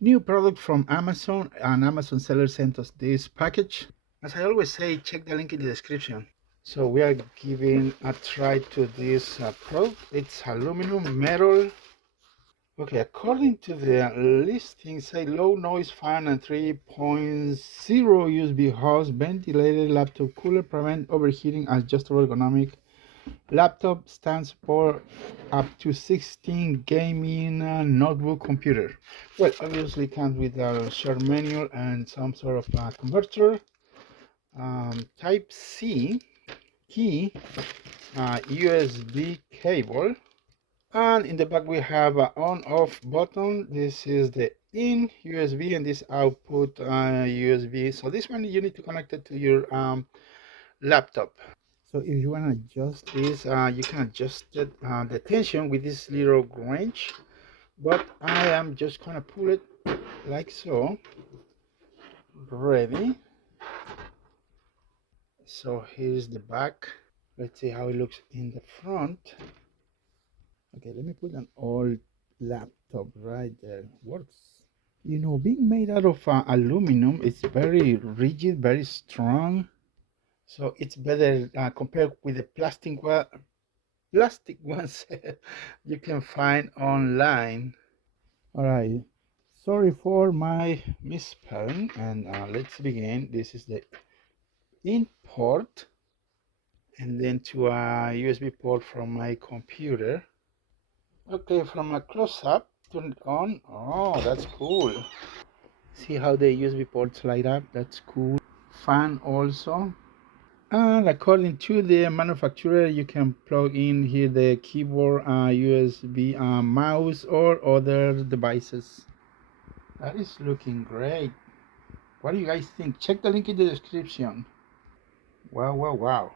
New product from Amazon. An Amazon seller sent us this package. As I always say, check the link in the description. So we are giving a try to this product. It's aluminum metal. Okay, according to the listing, say low noise fan and 3.0 USB host, ventilated laptop cooler, prevent overheating, adjustable ergonomic laptop, stands for up to 16 gaming notebook computer. Well, obviously comes with a short manual and some sort of converter. Type C key, USB cable, and in the back we have an on off button. This is the in USB and this output USB. So this one you need to connect it to your laptop. So if you want to adjust this, you can adjust it, the tension with this little wrench, but I am just gonna pull it like so. Ready. So here's the back. Let's see how it looks in the front. Okay, let me put an old laptop right there. Works. You know, being made out of aluminum, it's very rigid, very strong. So it's better compared with the plastic ones you can find online. All right. Sorry for my misspelling. And let's begin. This is the in port, and then to a USB port from my computer. Okay, from a close-up, turn it on. Oh, that's cool. See how the USB ports light up? That's cool. Fan also. And according to the manufacturer, you can plug in here the keyboard, USB mouse, or other devices. That is looking great. What do you guys think? Check the link in the description. Wow, wow, wow.